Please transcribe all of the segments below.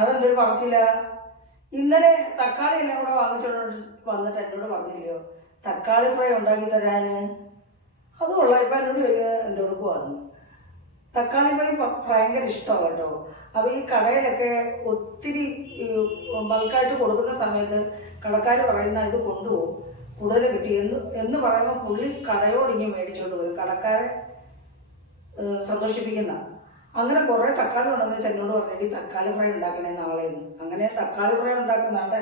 അതെന്തൊരു പറച്ചില്ല. ഇന്നലെ തക്കാളി എല്ലാം കൂടെ വാങ്ങിച്ചോണ്ട് വന്നിട്ട് എന്നോട് പറഞ്ഞില്ലയോ തക്കാളി ഫ്രൈ ഉണ്ടാക്കി തരാന്. അതുകൊള്ള ഇപ്പം എന്നോട് എന്തെടുക്കും വന്നു. തക്കാളി ഫ്രൈ ഭയങ്കര ഇഷ്ടമാണ് കേട്ടോ. അപ്പോൾ ഈ കടയിലൊക്കെ ഒത്തിരി ബൾക്കായിട്ട് കൊടുക്കുന്ന സമയത്ത് കടക്കാർ പറയുന്ന ഇത് കൊണ്ടുപോകും കൂടുതൽ കിട്ടി എന്ന് പറയുമ്പോൾ പുള്ളി കടയോട് ഇങ്ങനെ മേടിച്ചോണ്ട് വരും. കടക്കാരെ സന്തോഷിപ്പിക്കുന്ന അങ്ങനെ കുറേ തക്കാളി ഉണ്ടെന്ന് വെച്ചാൽ എന്നോട് പറഞ്ഞിട്ട് ഈ തക്കാളി ഫ്രൈ ഉണ്ടാക്കണേ നാളെയെന്ന്. അങ്ങനെ തക്കാളി ഫ്രൈ ഉണ്ടാക്കുന്നാണ്ട്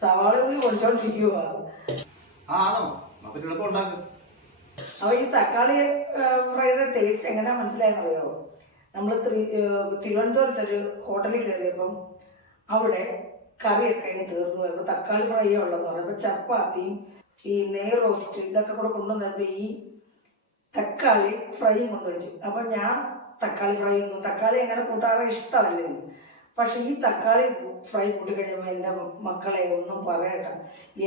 സവാള ഉള്ളി പൊടിച്ചോണ്ടിരിക്കുക. അപ്പോൾ ഈ തക്കാളി ഫ്രൈയുടെ ടേസ്റ്റ് എങ്ങനെയാ മനസ്സിലായെന്നറിയോ? നമ്മൾ തിരുവനന്തപുരത്ത് ഒരു ഹോട്ടലിൽ കയറിയപ്പം അവിടെ കറിയൊക്കെ ഇങ്ങനെ തീർന്നു വരുമ്പോൾ തക്കാളി ഫ്രൈ ഉള്ളതെന്ന് പറയുമ്പോൾ ചപ്പാത്തിയും ഈ നെയ് റോസ്റ്റ് ഇതൊക്കെ കൂടെ കൊണ്ടുവന്നപ്പോൾ ഈ തക്കാളി ഫ്രൈയും കൊണ്ടുവച്ചു. അപ്പം ഞാൻ തക്കാളി ഫ്രൈ തക്കാളി അങ്ങനെ കൂട്ടാറ് ഇഷ്ടമല്ലേ. പക്ഷെ ഈ തക്കാളി ഫ്രൈ കൂട്ടിക്കഴിയുമ്പോൾ എൻ്റെ മക്കളെ ഒന്നും പറയണ്ട,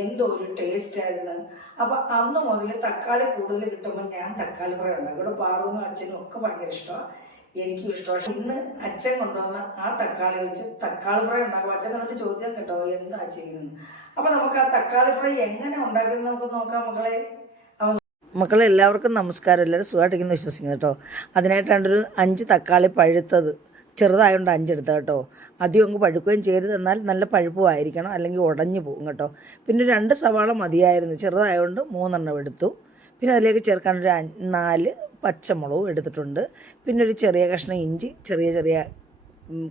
എന്തോ ഒരു ടേസ്റ്റ് ആയിരുന്നു. അപ്പം അന്ന് മുതൽ തക്കാളി കൂടുതൽ കിട്ടുമ്പോൾ ഞാൻ തക്കാളി ഫ്രൈ ഉണ്ടാക്കും. ഇവിടെ പാറുവിനും അച്ഛനും ഒക്കെ ഭയങ്കര ഇഷ്ടമാണ്, എനിക്കും ഇഷ്ടമാണ്. ഇന്ന് അച്ഛൻ കൊണ്ടുവന്ന ആ തക്കാളി വെച്ച് തക്കാളി ഫ്രൈ ഉണ്ടാക്കും. അച്ഛൻ എന്നിട്ട് ചോദ്യം കേട്ടോ എന്താ ചെയ്യുന്നത്. അപ്പം നമുക്ക് ആ തക്കാളി ഫ്രൈ എങ്ങനെ ഉണ്ടാക്കുന്നത് നമുക്ക് നോക്കാം മക്കളെ. മക്കളെ എല്ലാവർക്കും നമസ്കാരം. എല്ലാവരും സുഖമായിട്ടിരിക്കുന്നു വിശ്വസിക്കുന്നു കേട്ടോ. അതിനായിട്ടാണ്ടൊരു 5 തക്കാളി പഴുത്തത് ചെറുതായതുകൊണ്ട് 5 എടുത്ത കേട്ടോ. അധികം അങ്ങ് പഴുക്കുകയും ചെയ്യരുത്, എന്നാൽ നല്ല പഴുപ്പും ആയിരിക്കണം, അല്ലെങ്കിൽ ഉടഞ്ഞു പോകും കേട്ടോ. പിന്നെ 2 സവാള മതിയായിരുന്നു, ചെറുതായതുകൊണ്ട് 3 എണ്ണം എടുത്തു. പിന്നെ അതിലേക്ക് ചേർക്കാനൊരു 4 പച്ചമുളകും എടുത്തിട്ടുണ്ട്. പിന്നെ ഒരു ചെറിയ കഷ്ണം ഇഞ്ചി ചെറിയ ചെറിയ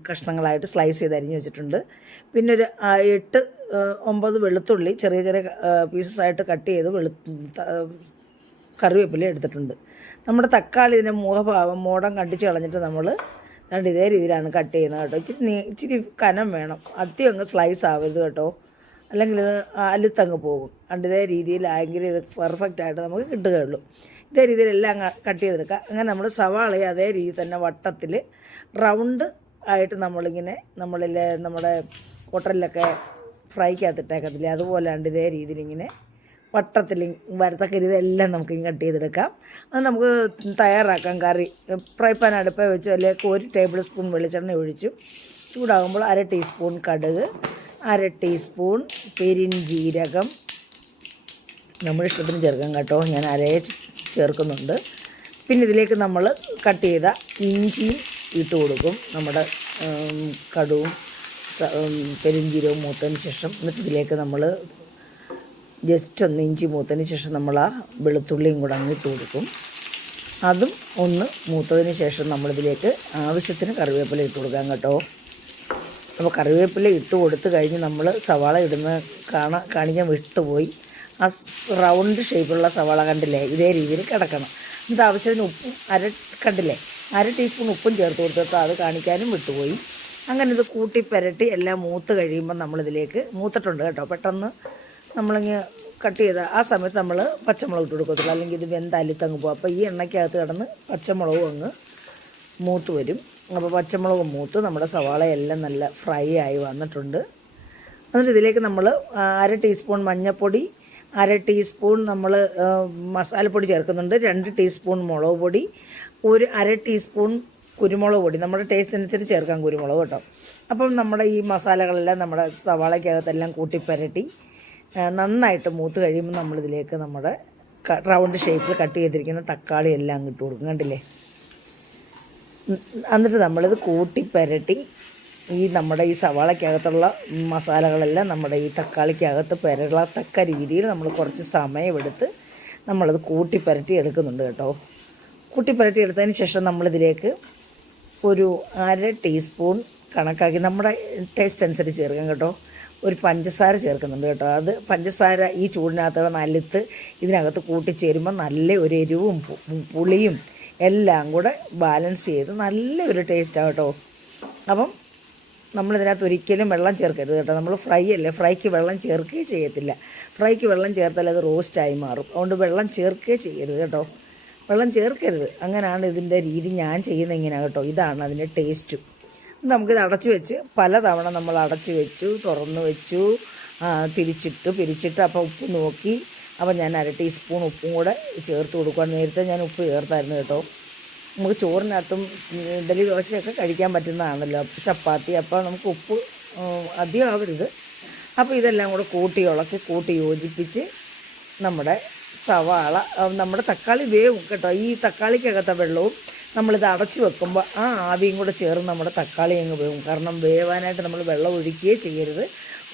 കഷ്ണങ്ങളായിട്ട് സ്ലൈസ് ചെയ്ത് അരിഞ്ഞ് വെച്ചിട്ടുണ്ട്. പിന്നെ ഒരു 8-9 വെളുത്തുള്ളി ചെറിയ ചെറിയ പീസസായിട്ട് കട്ട് ചെയ്ത് കറിവേപ്പില എടുത്തിട്ടുണ്ട്. നമ്മുടെ തക്കാളി ഇതിൻ്റെ മുഖഭാഗം മോടം കണ്ടിച്ച് കളഞ്ഞിട്ട് നമ്മൾ ഇതേ രീതിയിലാണ് കട്ട് ചെയ്യുന്നത് കേട്ടോ. ഇച്ചിരി കനം വേണം, അധികം അങ്ങ് സ്ലൈസ് ആവരുത് കേട്ടോ, അല്ലെങ്കിൽ ഇത് അലുത്തങ്ങ് പോകും. ഇതേ രീതിയിലായെങ്കിൽ ഇത് പെർഫെക്റ്റായിട്ട് നമുക്ക് കിട്ടുകയുള്ളൂ. ഇതേ രീതിയിലെല്ലാം കട്ട് ചെയ്തെടുക്കുക. അങ്ങനെ നമ്മൾ സവാളയെ അതേ രീതിയിൽ തന്നെ വട്ടത്തിൽ റൗണ്ട് ആയിട്ട് നമ്മളിങ്ങനെ നമ്മുടെ ഹോട്ടലിലൊക്കെ ഫ്രൈക്കകത്തിട്ടേക്കത്തില്ലേ, അതുപോലെ ഇതേ രീതിയിലിങ്ങനെ വട്ടത്തിൽ വരത്തക്ക ഇതെല്ലാം നമുക്ക് കട്ട് ചെയ്തെടുക്കാം. അത് നമുക്ക് തയ്യാറാക്കാം. കറി ഫ്രൈ പാൻ അടുപ്പേ വെച്ചു, അല്ലെങ്കിൽ 1 ടേബിൾ സ്പൂൺ വെളിച്ചെണ്ണ ഒഴിച്ചു ചൂടാകുമ്പോൾ 1/2 ടീസ്പൂൺ കടുക്, 1/2 ടീസ്പൂൺ പെരിഞ്ജീരകം നമ്മുടെ ഇഷ്ടത്തിന് ചേർക്കാം കേട്ടോ. ഞാൻ അരയെ ചേർക്കുന്നുണ്ട്. പിന്നെ ഇതിലേക്ക് നമ്മൾ കട്ട് ചെയ്ത ഇഞ്ചിയും ഇട്ട് കൊടുക്കും. നമ്മുടെ കടുവും പെരിഞ്ജീരകവും മൂത്തതിന് ശേഷം എന്നിട്ട് ഇതിലേക്ക് നമ്മൾ ജസ്റ്റ് ഒന്ന് ഇഞ്ചി മൂത്തതിന് ശേഷം നമ്മൾ ആ വെളുത്തുള്ളിയും കൂടെ ഇട്ട് കൊടുക്കും. അതും ഒന്ന് മൂത്തതിന് ശേഷം നമ്മളിതിലേക്ക് ആവശ്യത്തിന് കറിവേപ്പില ഇട്ട് കൊടുക്കാം കേട്ടോ. അപ്പോൾ കറിവേപ്പില ഇട്ട് കൊടുത്ത് കഴിഞ്ഞ് നമ്മൾ സവാള ഇടുന്ന കാണിക്കാൻ വിട്ടുപോയി. ആ റൗണ്ട് ഷേപ്പുള്ള സവാള കണ്ടില്ലേ, ഇതേ രീതിയിൽ കിടക്കണം. എന്നിട്ട് ആവശ്യത്തിന് ഉപ്പും കണ്ടില്ലേ 1/2 ടീസ്പൂൺ ഉപ്പും ചേർത്ത് കൊടുത്തിട്ട് അത് കാണിക്കാനും വിട്ടുപോയി. അങ്ങനെ ഇത് കൂട്ടി പുരട്ടി എല്ലാം മൂത്ത് കഴിയുമ്പോൾ നമ്മളിതിലേക്ക് മൂത്തിട്ടുണ്ട് കേട്ടോ. പെട്ടെന്ന് നമ്മളിങ്ങനെ കട്ട് ചെയ്ത ആ സമയത്ത് നമ്മൾ പച്ചമുളക് ഇട്ട് കൊടുക്കത്തുള്ളൂ, അല്ലെങ്കിൽ ഇത് വെന്തലുത്തങ്ങ് പോകും. അപ്പോൾ ഈ എണ്ണയ്ക്കകത്ത് കിടന്ന് പച്ചമുളകും അങ്ങ് മൂത്ത് വരും. അപ്പോൾ പച്ചമുളക് മൂത്ത് നമ്മുടെ സവാളയെല്ലാം നല്ല ഫ്രൈ ആയി വന്നിട്ടുണ്ട്. എന്നിട്ട് ഇതിലേക്ക് നമ്മൾ 1/2 ടീസ്പൂൺ മഞ്ഞൾപ്പൊടി, 1/2 ടീസ്പൂൺ നമ്മൾ മസാലപ്പൊടി ചേർക്കുന്നുണ്ട്, 2 ടീസ്പൂൺ മുളക് പൊടി, 1/2 ടീസ്പൂൺ കുരുമുളക് പൊടി. നമ്മുടെ ടേസ്റ്റിനനുസരിച്ച് ചേർക്കാം കുരുമുളക് കേട്ടോ. അപ്പം നമ്മുടെ ഈ മസാലകളെല്ലാം നമ്മുടെ സവാളയ്ക്കകത്തെല്ലാം കൂട്ടിപ്പരട്ടി നന്നായിട്ട് മൂത്ത് കഴിയുമ്പോൾ നമ്മളിതിലേക്ക് നമ്മുടെ റൗണ്ട് ഷേപ്പിൽ കട്ട് ചെയ്തിരിക്കുന്ന തക്കാളി എല്ലാം ഇട്ട് കൊടുക്കും കണ്ടില്ലേ. എന്നിട്ട് നമ്മളിത് കൂട്ടിപ്പരട്ടി നമ്മുടെ ഈ സവാളയ്ക്കകത്തുള്ള മസാലകളെല്ലാം നമ്മുടെ ഈ തക്കാളിക്കകത്ത് പെരളത്തക്ക രീതിയിൽ നമ്മൾ കുറച്ച് സമയമെടുത്ത് നമ്മളത് കൂട്ടിപ്പരട്ടി എടുക്കുന്നുണ്ട് കേട്ടോ. കൂട്ടിപ്പരട്ടി എടുത്തതിന് ശേഷം നമ്മളിതിലേക്ക് ഒരു 1/2 ടീസ്പൂൺ കണക്കാക്കി നമ്മുടെ ടേസ്റ്റ് അനുസരിച്ച് ചേർക്കാം കേട്ടോ. ഒരു പഞ്ചസാര ചേർക്കുന്നുണ്ട് കേട്ടോ. അത് പഞ്ചസാര ഈ ചൂടിനകത്ത് നല്ലിത്ത് ഇതിനകത്ത് കൂട്ടിച്ചേരുമ്പോൾ നല്ല ഒരു എരിവും പുളിയും എല്ലാം കൂടെ ബാലൻസ് ചെയ്ത് നല്ലൊരു ടേസ്റ്റാണ് കേട്ടോ. അപ്പം നമ്മളിതിനകത്ത് ഒരിക്കലും വെള്ളം ചേർക്കരുത് കേട്ടോ. നമ്മൾ ഫ്രൈ അല്ലേ, ഫ്രൈക്ക് വെള്ളം ചേർക്കുകയും ചെയ്യത്തില്ല. ഫ്രൈക്ക് വെള്ളം ചേർത്താൽ അത് റോസ്റ്റായി മാറും. അതുകൊണ്ട് വെള്ളം ചേർക്കുകയും ചെയ്യരുത് കേട്ടോ, വെള്ളം ചേർക്കരുത്. അങ്ങനെയാണ് ഇതിൻ്റെ രീതി. ഞാൻ ചെയ്യുന്നത് ഇങ്ങനെയാണ് കേട്ടോ. ഇതാണ് അതിൻ്റെ ടേസ്റ്റ്. നമുക്കിത് അടച്ചു വെച്ച് പലതവണ നമ്മൾ അടച്ചു വെച്ചു, തുറന്ന് വെച്ചു, പിരിച്ചിട്ട് അപ്പോൾ ഉപ്പ് നോക്കി. അപ്പോൾ ഞാൻ 1/2 ടീസ്പൂൺ ഉപ്പും കൂടെ ചേർത്ത് കൊടുക്കുകയാണ്. നേരത്തെ ഞാൻ ഉപ്പ് ചേർത്തായിരുന്നു കേട്ടോ. നമുക്ക് ചോറിനകത്തും ഇഡലി ദോശയൊക്കെ കഴിക്കാൻ പറ്റുന്നതാണല്ലോ. ചപ്പാത്തി അപ്പോൾ നമുക്ക് ഉപ്പ് അധികം ആവരുത്. അപ്പോൾ ഇതെല്ലാം കൂടെ കൂട്ടി യോജിപ്പിച്ച് നമ്മുടെ സവാള, നമ്മുടെ തക്കാളി വേവും കേട്ടോ. ഈ തക്കാളിക്കകത്ത വെള്ളവും നമ്മളിത് അടച്ചു വെക്കുമ്പോൾ ആ ആവിയും കൂടെ ചേർന്ന് നമ്മുടെ തക്കാളി അങ്ങ് വേവും. കാരണം വേവാനായിട്ട് നമ്മൾ വെള്ളം ഒഴിക്കുകയേ ചെയ്യരുത്.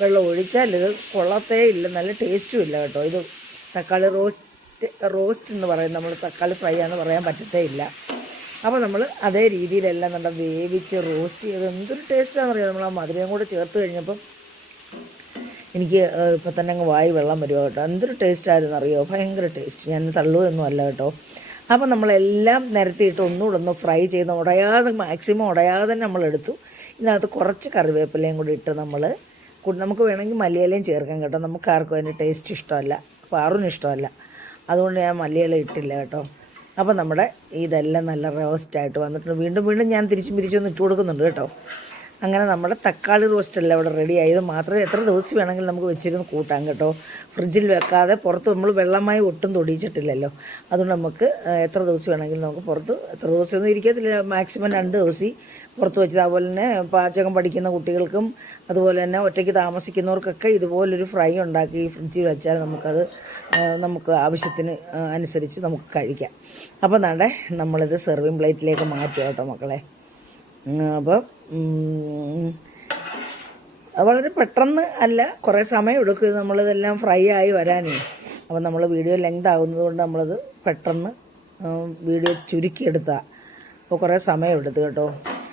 വെള്ളം ഒഴിച്ചാൽ ഇത് കൊള്ളത്തേ ഇല്ല, നല്ല ടേസ്റ്റും ഇല്ല കേട്ടോ. ഇത് തക്കാളി റോസ്റ്റ് എന്ന് പറയും, നമ്മൾ തക്കാളി ഫ്രൈ ആണെന്ന് പറയാൻ പറ്റത്തേ ഇല്ല. അപ്പോൾ നമ്മൾ അതേ രീതിയിലെല്ലാം നല്ല വേവിച്ച് റോസ്റ്റ് ചെയ്ത് എന്തൊരു ടേസ്റ്റാണെന്ന് അറിയാം. നമ്മൾ ആ മധുരം കൂടെ ചേർത്ത് കഴിഞ്ഞപ്പം എനിക്ക് ഇപ്പം തന്നെ അങ്ങ് വായി വെള്ളം വരുമോ കേട്ടോ. എന്തൊരു ടേസ്റ്റായിരുന്നു അറിയോ, ഭയങ്കര ടേസ്റ്റ്. ഞാൻ തള്ളുകയൊന്നും അല്ല കേട്ടോ. അപ്പോൾ നമ്മളെല്ലാം നിരത്തിയിട്ട് ഒന്നുകൂടെ ഫ്രൈ ചെയ്ത് ഉടയാതെ, മാക്സിമം ഉടയാതെ തന്നെ നമ്മളെടുത്തു. ഇതിനകത്ത് കുറച്ച് കറിവേപ്പിലയും കൂടി ഇട്ട് നമുക്ക് വേണമെങ്കിൽ മല്ലിയിലയും ചേർക്കാം കേട്ടോ. നമുക്ക് ആർക്കും അതിൻ്റെ ടേസ്റ്റ് ഇഷ്ടമല്ല, പാറുവിന് ഇഷ്ടമല്ല, അതുകൊണ്ട് ഞാൻ മല്ലിയില ഇട്ടില്ല കേട്ടോ. അപ്പോൾ നമ്മുടെ ഇതെല്ലാം നല്ല റോസ്റ്റായിട്ട് വന്നിട്ടുണ്ട്. വീണ്ടും ഞാൻ തിരിച്ചൊന്ന് ഇട്ട് കൊടുക്കുന്നുണ്ട് കേട്ടോ. അങ്ങനെ നമ്മുടെ തക്കാളി റോസ്റ്റെല്ലാം ഇവിടെ റെഡി ആയത്. മാത്രമേ എത്ര ദിവസം വേണമെങ്കിലും നമുക്ക് വെച്ചിരുന്ന് കൂട്ടാം കേട്ടോ. ഫ്രിഡ്ജിൽ വെക്കാതെ പുറത്ത് നമ്മൾ വെള്ളമായി ഒട്ടും തൊടിയിച്ചിട്ടില്ലല്ലോ. അതുകൊണ്ട് നമുക്ക് എത്ര ദിവസം വേണമെങ്കിലും നമുക്ക് പുറത്ത്, എത്ര ദിവസമൊന്നും ഇരിക്കത്തില്ല, മാക്സിമം 2 ദിവസം പുറത്ത് വെച്ചത്. അതുപോലെ തന്നെ പാചകം പഠിക്കുന്ന കുട്ടികൾക്കും അതുപോലെ തന്നെ ഒറ്റയ്ക്ക് താമസിക്കുന്നവർക്കൊക്കെ ഇതുപോലൊരു ഫ്രൈ ഉണ്ടാക്കി ഫ്രിഡ്ജിൽ വെച്ചാൽ നമുക്ക് ആവശ്യത്തിന് അനുസരിച്ച് നമുക്ക് കഴിക്കാം. അപ്പോൾ നാടെ നമ്മളിത് സെർവിങ് പ്ലേറ്റിലേക്ക് മാറ്റുക കേട്ടോ മക്കളെ. അപ്പോൾ വളരെ പെട്ടെന്ന് അല്ല, കുറേ സമയം എടുക്കും നമ്മളിതെല്ലാം ഫ്രൈ ആയി വരാനേ. അപ്പോൾ നമ്മൾ വീഡിയോ ലെങ്ത് ആകുന്നത് കൊണ്ട് നമ്മളത് പെട്ടെന്ന് വീഡിയോ ചുരുക്കിയെടുത്താൽ അപ്പോൾ കുറേ സമയം എടുത്തു കേട്ടോ.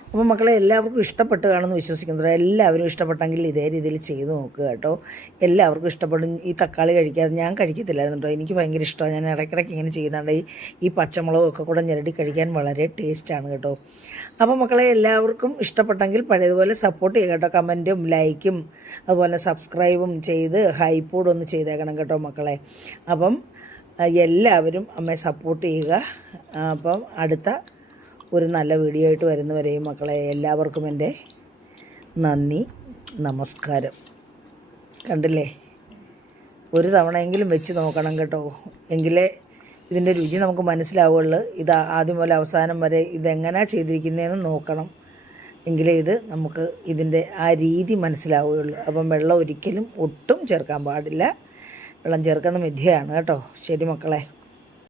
അപ്പോൾ മക്കളെ എല്ലാവർക്കും ഇഷ്ടപ്പെട്ട് കാണുമെന്ന് വിശ്വസിക്കുന്നത്. എല്ലാവരും ഇഷ്ടപ്പെട്ടെങ്കിൽ ഇതേ രീതിയിൽ ചെയ്ത് നോക്കുക കേട്ടോ. എല്ലാവർക്കും ഇഷ്ടപ്പെടും. ഈ തക്കാളി കഴിക്കാതെ ഞാൻ കഴിക്കത്തില്ലായിരുന്നു കേട്ടോ. എനിക്ക് ഭയങ്കര ഇഷ്ടമാണ്. ഞാൻ ഇടയ്ക്കിടയ്ക്ക് ഇങ്ങനെ ചെയ്യുന്നുണ്ട്. ഈ പച്ചമുളകും ഒക്കെ കൂടെ ഞെരടി കഴിക്കാൻ വളരെ ടേസ്റ്റാണ് കേട്ടോ. അപ്പോൾ മക്കളെ എല്ലാവർക്കും ഇഷ്ടപ്പെട്ടെങ്കിൽ പഴയതുപോലെ സപ്പോർട്ട് ചെയ്യുക കേട്ടോ. കമൻറ്റും ലൈക്കും അതുപോലെ സബ്സ്ക്രൈബും ചെയ്ത് ഹൈപ്പോഡ് ഒന്ന് ചെയ്തേക്കണം കേട്ടോ മക്കളെ. അപ്പം എല്ലാവരും അമ്മയെ സപ്പോർട്ട് ചെയ്യുക. അപ്പം അടുത്ത ഒരു നല്ല വീഡിയോ ആയിട്ട് വരുന്നവരെയും മക്കളെ എല്ലാവർക്കും എൻ്റെ നന്ദി, നമസ്കാരം. കണ്ടില്ലേ, ഒരു തവണയെങ്കിലും വെച്ച് നോക്കണം കേട്ടോ. എങ്കിലേ ഇതിൻ്റെ രുചി നമുക്ക് മനസ്സിലാവുള്ളൂ. ഇത് ആദ്യം മുതൽ അവസാനം വരെ ഇതെങ്ങനെയാണ് ചെയ്തിരിക്കുന്നതെന്ന് നോക്കണം. എങ്കിലേ ഇത് നമുക്ക് ഇതിൻ്റെ ആ രീതി മനസ്സിലാവുകയുള്ളൂ. അപ്പം വെള്ളം ഒരിക്കലും ഒട്ടും ചേർക്കാൻ പാടില്ല. വെള്ളം ചേർക്കുന്ന മിഥ്യയാണ് കേട്ടോ. ശരി മക്കളെ.